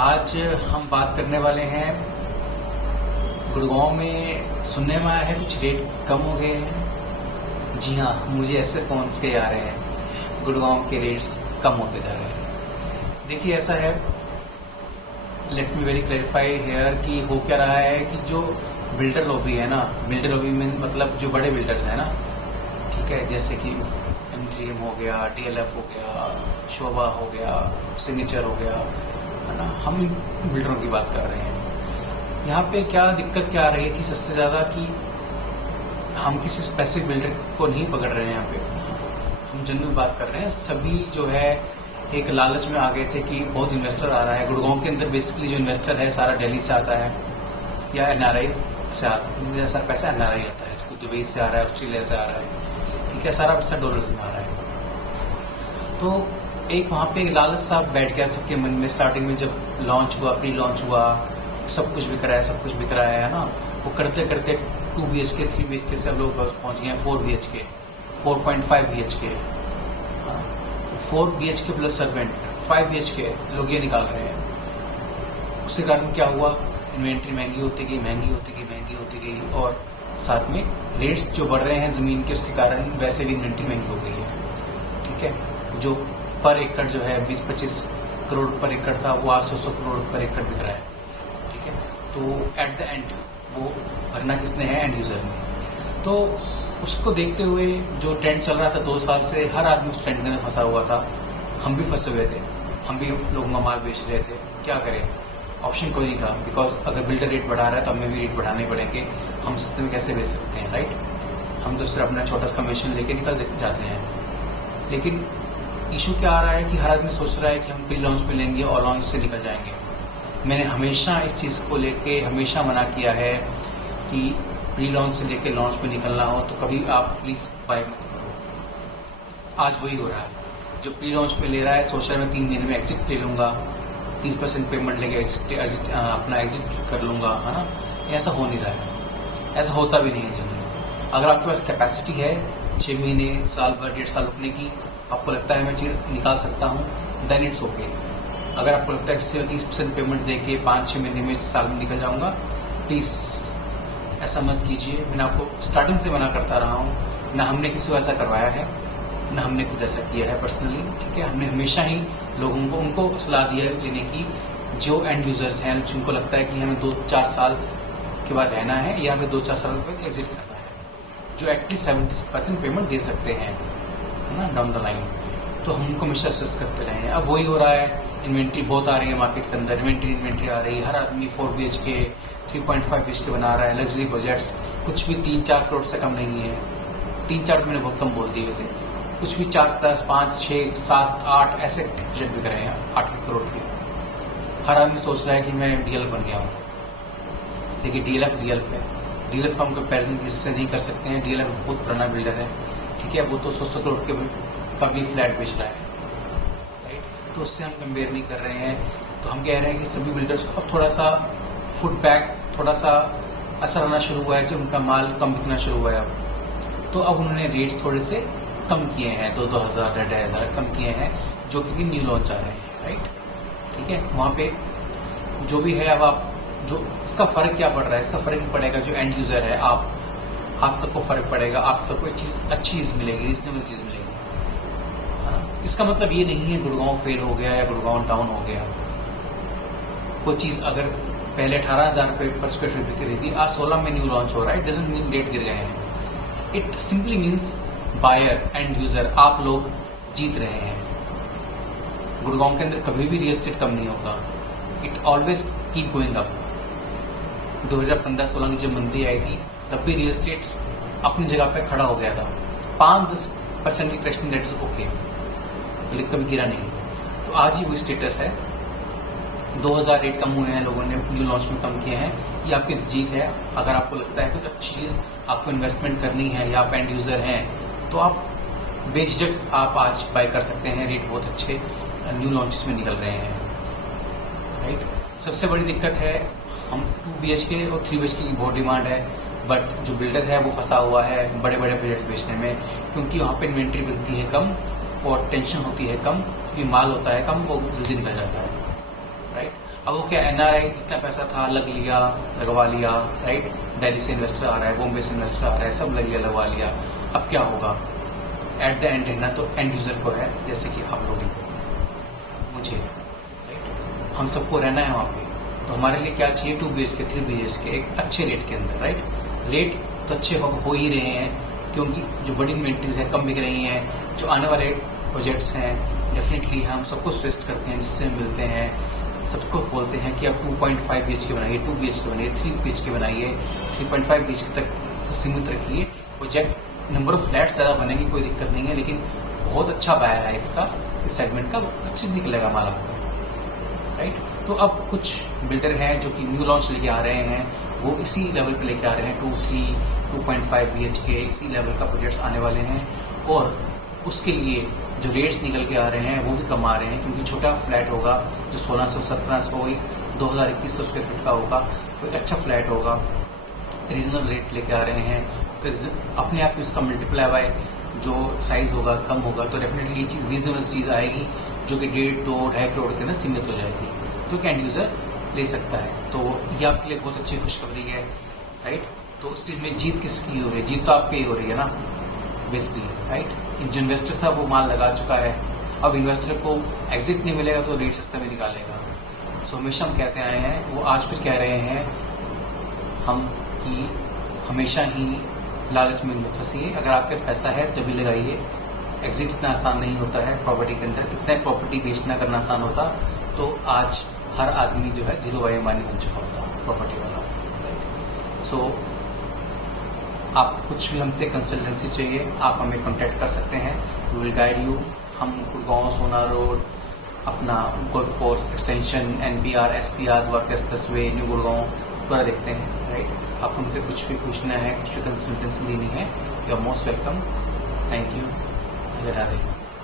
आज हम बात करने वाले हैं। गुड़गांव में सुनने में आया है कुछ रेट कम हो गए हैं। जी हाँ, मुझे ऐसे फोन्स के आ रहे हैं गुड़गांव के रेट्स कम होते जा रहे हैं। देखिए ऐसा है, let me very clarify here कि हो क्या रहा है कि जो बिल्डर लॉबी है ना, बिल्डर लॉबी में मतलब जो बड़े बिल्डर्स हैं ना, ठीक है, जैसे कि एमजीएम हो गया, डीएलएफ हो गया, शोभा हो गया, सिग्नेचर हो गया, है ना, हम इन बिल्डरों की बात कर रहे हैं। यहाँ पे क्या दिक्कत क्या आ रही है कि सबसे ज़्यादा कि हम किसी स्पेसिफिक बिल्डर को नहीं पकड़ रहे हैं। यहाँ पे हम जनरल बात कर रहे हैं। सभी जो है एक लालच में आ गए थे कि बहुत इन्वेस्टर आ रहा है गुड़गांव के अंदर। बेसिकली जो इन्वेस्टर है सारा दिल्ली से आता है या एनआरआई से आता है। सारा पैसा एनआरआई आता है, दुबई से आ रहा है, ऑस्ट्रेलिया से आ रहा है, ठीक है, सारा पैसा डॉलर्स में आ रहा है। तो एक वहाँ पे एक लालच सा बैठ गया सबके मन में। स्टार्टिंग में जब लॉन्च हुआ, प्री लॉन्च हुआ, सब कुछ बिक रहा है, सब कुछ बिक रहा है ना। वो करते करते 2 BHK 3 BHK से अब लोग पहुँच गए हैं 4 BHK 4.5 BHK 4 BHK plus servant 5 BHK लोग ये निकाल रहे हैं। उसके कारण क्या हुआ, इन्वेंट्री महंगी होती गई, महंगी होती गई, महंगी होती गई, और साथ में रेट्स जो बढ़ रहे हैं ज़मीन के, उसके कारण वैसे भी इन्वेंट्री महंगी हो गई है, ठीक है। जो पर एकड़ जो है 20-25 करोड़ पर एकड़ था, वो आज 100 करोड़ पर एकड़ बिक रहा है, ठीक है। तो एट द एंड वो भरना किसने है, एंड यूजर ने। तो उसको देखते हुए जो ट्रेंड चल रहा था 2 साल से, हर आदमी उस ट्रेंड में फंसा हुआ था। हम भी फंसे हुए थे, हम भी लोगों का माल बेच रहे थे। क्या करें, ऑप्शन कोई नहीं था, बिकॉज अगर बिल्डर रेट बढ़ा रहा है तो हमें भी रेट बढ़ाने पड़ेंगे। हम सस्ते में कैसे बेच सकते हैं, राइट। हम तो सिर्फ अपना छोटा सा कमीशन लेके निकल जाते हैं। लेकिन इशू क्या आ रहा है कि हर आदमी सोच रहा है कि हम प्री लॉन्च में लेंगे और लॉन्च से निकल जाएंगे। मैंने हमेशा इस चीज़ को लेके हमेशा मना किया है कि प्री लॉन्च से लेके लॉन्च में निकलना हो तो कभी आप प्लीज़ बाय मत करो। आज वही हो रहा है, जो प्री लॉन्च पे ले रहा है सोच रहा है मैं 3 महीने में एग्जिट ले लूँगा, 30% पेमेंट लेके अपना एग्जिट कर लूँगा, है ना। ऐसा हो नहीं रहा है, ऐसा होता भी नहीं है जनरली। अगर आपके पास कैपेसिटी है 6 महीने, साल भर, 1.5 साल रुकने की, आपको लगता है मैं चीज़ निकाल सकता हूँ, देन इट्स ओके। अगर आपको लगता है इससे 30% पेमेंट देके 5-6 महीने में, साल में निकल जाऊँगा, प्लीज़ ऐसा मत कीजिए। मैंने आपको स्टार्टिंग से मना करता रहा हूँ। ना हमने किसी को ऐसा करवाया है, ना हमने खुद ऐसा किया है पर्सनली, ठीक है। हमने हमेशा ही लोगों को उनको सलाह दी है लेने की जो एंड यूजर्स हैं, जिनको लगता है कि हमें 2-4 साल के बाद रहना है या हमें 2-4 साल के बाद एग्जिट करना है, जो एटलीस्ट 70% पेमेंट दे सकते हैं ना डाउन द लाइन। तो हम उनको हमेशा सजेस्ट करते रहे हैं। अब वही हो रहा है, इन्वेंट्री बहुत आ रही है मार्केट के अंदर, इन्वेंट्री आ रही है। हर आदमी 4 BHK 3.5 BHK बना रहा है। लग्जरी बजट्स कुछ भी 3-4 करोड़ से कम नहीं है। 3-4 मैंने बहुत कम बोल दी वैसे, कुछ भी 4+, 5, 6, 7, 8 ऐसे बजट बिक रहे हैं 8 करोड़ के। हर आदमी सोच रहा है कि मैं डीएलएफ बन गया हूँ। देखिए डीएलएफ है, डीएलएफ का हम कंपेरिजन किसी से नहीं कर सकते हैं। डीएलएफ बहुत पुराना बिल्डर है, ठीक है। वो तो 100 करोड़ के का भी फ्लैट बेच रहा है, राइट। तो उससे हम कंपेयर नहीं कर रहे हैं। तो हम कह रहे हैं कि सभी बिल्डर्स को अब थोड़ा सा फुट बैक, थोड़ा सा असर आना शुरू हुआ है, जो उनका माल कम बिकना शुरू हुआ है अब। तो अब उन्होंने रेट्स थोड़े से कम किए हैं, 2-2 हज़ार, 2.5 हज़ार कम किए हैं, जो क्योंकि न्यू लॉन्च आ रहे हैं, राइट, ठीक है। वहाँ पे जो भी है, अब आप जो इसका फ़र्क क्या पड़ रहा है, इसका फ़र्क ही पड़ेगा जो एंड यूज़र है, आप सबको फ़र्क पड़ेगा। आप सबको एक चीज़, अच्छी चीज़ मिलेगी, रीजनेबल चीज़ मिलेगी, है ना। इसका मतलब ये नहीं है गुड़गांव फेल हो गया या गुड़गांव डाउन हो गया। कोई चीज़ अगर पहले 18,000 पर स्क्वायर फीट बिक रही थी, आज 16 में न्यू लॉन्च हो रहा है, डजंट मीन रेट गिर गए हैं। It simply means buyer and user, आप लोग जीत रहे हैं। गुड़गांव के अंदर कभी भी रियल एस्टेट कम नहीं होगा, it always keep going up. 2015-16 की जब मंदी आई थी तब भी रियल एस्टेट अपनी जगह पे खड़ा हो गया था। 5-10% की करेक्शन, दैट इज ओके, लेकिन कभी गिरा नहीं। तो आज ही वो स्टेटस है। 2000 रेट कम हुए हैं, लोगों ने न्यू लॉन्च में कम किए हैं, ये आपकी जीत है। अगर आपको लगता है कुछ अच्छी चीज़ आपको इन्वेस्टमेंट करनी है या आप एंड यूज़र हैं, तो आप बेझिझक आप आज बाय कर सकते हैं। रेट बहुत अच्छे न्यू लॉन्चेस में निकल रहे हैं, राइट। सबसे बड़ी दिक्कत है, हम 2 BHK और 3 BHK की बहुत डिमांड है, बट जो बिल्डर है वो फंसा हुआ है बड़े बड़े बजट बेचने में, क्योंकि वहाँ पे इन्वेंट्री बनती है कम और टेंशन होती है कम, कि माल होता है कम, वो जल्दी निकल जाता है, राइट। अब वो क्या NRI जितना पैसा था लगवा लिया, राइट। दिल्ली से इन्वेस्टर आ रहा है, बॉम्बे से इन्वेस्टर आ रहा है, सब लगवा लिया। अब क्या होगा एट द एंड, रहना तो एंड यूजर को है, जैसे कि आप लोग, मुझे, राइट। हम सबको रहना है वहाँ पे, तो हमारे लिए क्या चाहिए, 2 BHK 3 BHK एक अच्छे रेट के अंदर, राइट। रेट तो अच्छे हो ही रहे हैं, क्योंकि जो बड़ी इन्वेंट्रीज है कम बिक रही हैं, जो आने वाले प्रोजेक्ट्स हैं डेफिनेटली हम सबको सजेस्ट करते हैं, जिससे हम मिलते हैं, सबको बोलते हैं कि आप 2.5 BHK बनाइए, 2 BHK बनाइए, 3 BHK बनाइए, 3.5 BHK तक सीमित रखिए। प्रोजेक्ट नंबर ऑफ फ्लैट्स ज़्यादा बनेंगे, कोई दिक्कत नहीं है, लेकिन बहुत अच्छा बायर है इसका, इस सेगमेंट का अच्छे निकलेगा माल आपका, राइट। तो अब कुछ बिल्डर हैं जो कि न्यू लॉन्च लेके आ रहे हैं, वो इसी लेवल पे लेके आ रहे हैं, 2.5 BHK इसी लेवल का प्रोजेक्ट्स आने वाले हैं, और उसके लिए जो रेट्स निकल के आ रहे हैं वो भी कम आ रहे हैं, क्योंकि छोटा फ्लैट होगा जो 1600 1700 2100 स्क्वायर फीट का होगा, कोई अच्छा फ्लैट होगा, रीजनल रेट लेके आ रहे हैं, तो अपने आप इसका मल्टीप्लाई बाय जो साइज होगा कम होगा, तो डेफिनेटली ये चीज़ रीजनेबल चीज़ आएगी, जो कि 1.5 2 2.5 करोड़ के अंदर सीमित हो जाएगी, तो कैंड यूजर ले सकता है। तो ये आपके लिए बहुत अच्छी खुशखबरी है, राइट। तो उस चीज में जीत किसकी हो रही है, जीत तो आपकी ही हो रही है ना बेसिकली, राइट। जो इन्वेस्टर था वो माल लगा चुका है, अब इन्वेस्टर को एग्जिट नहीं मिलेगा तो रेट सस्ते में निकालेगा। सो हमेशा हम कहते आए हैं, वो आज फिर कह रहे हैं हम कि हमेशा ही लालच में मत फंसिए, अगर आपके पास पैसा है तभी लगाइए। एग्जिट इतना आसान नहीं होता है प्रॉपर्टी के अंदर, इतना प्रॉपर्टी बेचना करना आसान होता तो आज हर आदमी जो है धीरूभाई अंबानी बन चुका होता प्रॉपर्टी वाला, राइट। सो आप कुछ भी हमसे कंसल्टेंसी चाहिए आप हमें कांटेक्ट कर सकते हैं, वी विल गाइड यू। हम गुड़गांव सोना रोड, अपना golf course extension, NPR SPR Dwarka expressway, new Gurgaon पूरा देखते हैं, राइट। आप हमसे कुछ भी पूछना है, कुछ भी कंसल्टेंसी लेनी है, you are most welcome. Thank you, Radhe.